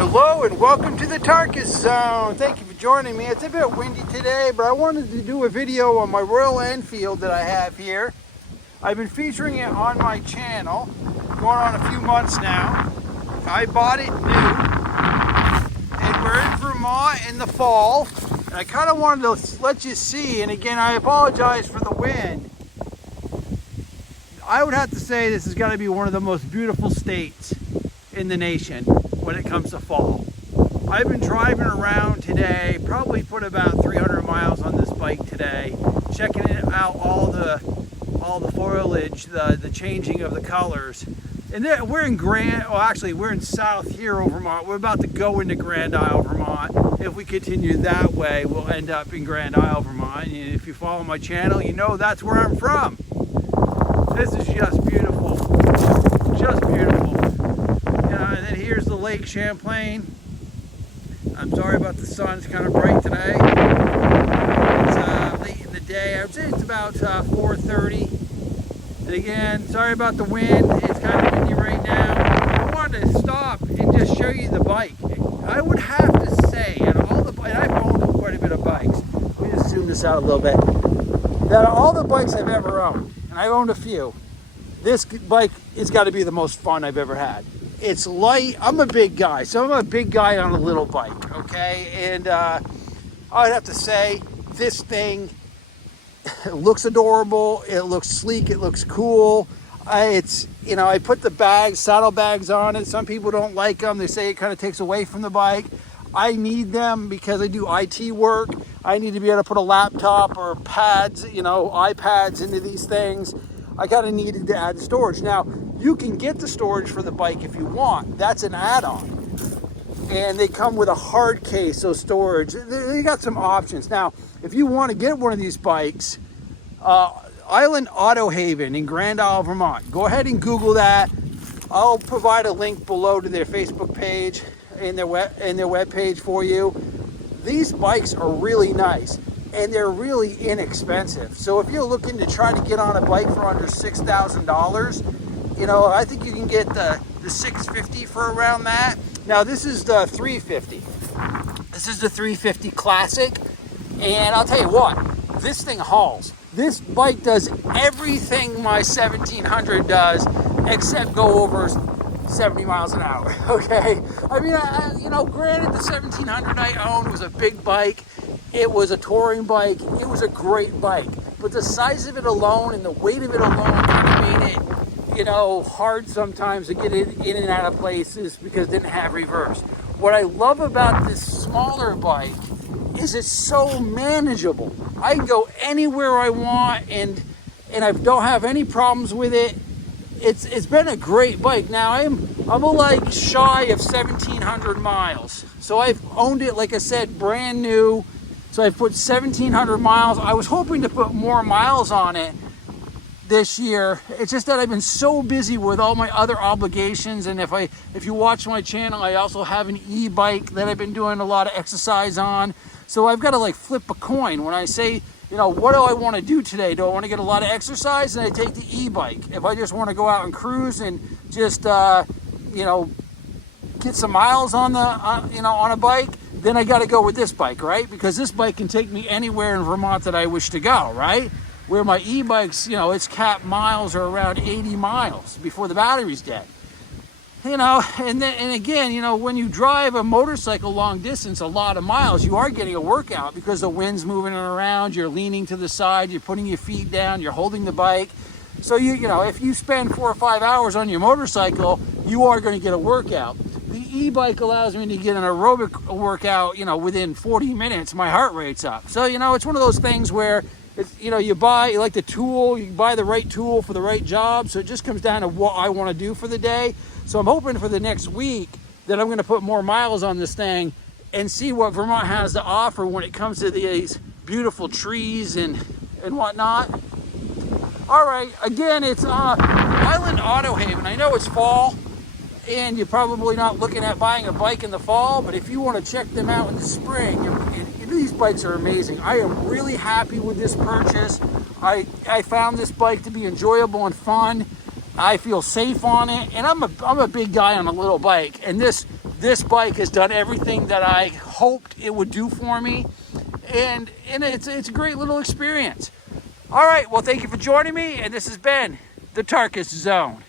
Hello and welcome to the Tarkis zone. Thank you for joining me. It's a bit windy today, but I wanted to do a video on my Royal Enfield that I have here. I've been featuring it on my channel, going on a few months now. I bought it new, and we're in Vermont in the fall. And I kind of wanted to let you see, and again, I apologize for the wind. I would have to say this has got to be one of the most beautiful states in the nation when it comes to fall. I've been driving around today, probably put about 300 miles on this bike today, checking out all the foliage, the changing of the colors. And then we're in we're in South Hero, Vermont. We're about to go into Grand Isle, Vermont. If we continue that way, we'll end up in Grand Isle, Vermont. And if you follow my channel, you know that's where I'm from. This is just beautiful, just beautiful. And then here's the Lake Champlain. I'm sorry about the sun, it's kind of bright today. It's late in the day. I would say it's about 4:30. And again, sorry about the wind. It's kind of windy right now. I wanted to stop and just show you the bike. I would have to say, and I've owned quite a bit of bikes. Let me just zoom this out a little bit. That all the bikes I've ever owned, and I've owned a few, this bike has got to be the most fun I've ever had. It's light. I'm a big guy, so I'm a big guy on a little bike, okay? And I'd have to say, this thing looks adorable. It looks sleek. It looks cool. I put the saddle bags on it. Some people don't like them. They say it kind of takes away from the bike. I need them because I do IT work. I need to be able to put a laptop or pads, iPads into these things. I kind of needed to add storage. Now, you can get the storage for the bike if you want. That's an add-on. And they come with a hard case, so storage. They got some options. Now, if you want to get one of these bikes, Island Auto Haven in Grand Isle, Vermont. Go ahead and Google that. I'll provide a link below to their Facebook page and their web page for you. These bikes are really nice. And they're really inexpensive. So if you're looking to try to get on a bike for under $6,000, I think you can get the 650 for around that. Now this is the 350. This is the 350 Classic. And I'll tell you what, this thing hauls. This bike does everything my 1700 does, except go over 70 miles an hour, okay? I mean, granted the 1700 I owned was a big bike. It was a touring bike. It was a great bike. But the size of it alone and the weight of it alone kind of made it, hard sometimes to get it in and out of places because it didn't have reverse. What I love about this smaller bike is it's so manageable. I can go anywhere I want and I don't have any problems with it. It's been a great bike. Now I'm shy of 1,700 miles. So I've owned it, like I said, brand new. So I put 1,700 miles. I was hoping to put more miles on it this year. It's just that I've been so busy with all my other obligations. And if you watch my channel, I also have an e-bike that I've been doing a lot of exercise on. So I've got to flip a coin when I say, what do I want to do today? Do I want to get a lot of exercise? And I take the e-bike. If I just want to go out and cruise and just, get some miles on on a bike, then I got to go with this bike, right? Because this bike can take me anywhere in Vermont that I wish to go, right? Where my e-bikes, its capped miles are around 80 miles before the battery's dead. And again, when you drive a motorcycle long distance, a lot of miles, you are getting a workout because the wind's moving around, you're leaning to the side, you're putting your feet down, you're holding the bike. So if you spend 4 or 5 hours on your motorcycle, you are going to get a workout. The e-bike allows me to get an aerobic workout, within 40 minutes, my heart rate's up. So, it's one of those things where, you buy the tool, you buy the right tool for the right job. So it just comes down to what I want to do for the day. So I'm hoping for the next week that I'm going to put more miles on this thing and see what Vermont has to offer when it comes to these beautiful trees and whatnot. All right, again, it's Island Auto Haven. I know it's fall, and you're probably not looking at buying a bike in the fall, but if you want to check them out in the spring, these bikes are amazing. I am really happy with this purchase. I found this bike to be enjoyable and fun. I feel safe on it, and I'm a big guy on a little bike, and this this bike has done everything that I hoped it would do for me, and it's a great little experience. All right, well, thank you for joining me, and this has been the Tarkis Zone.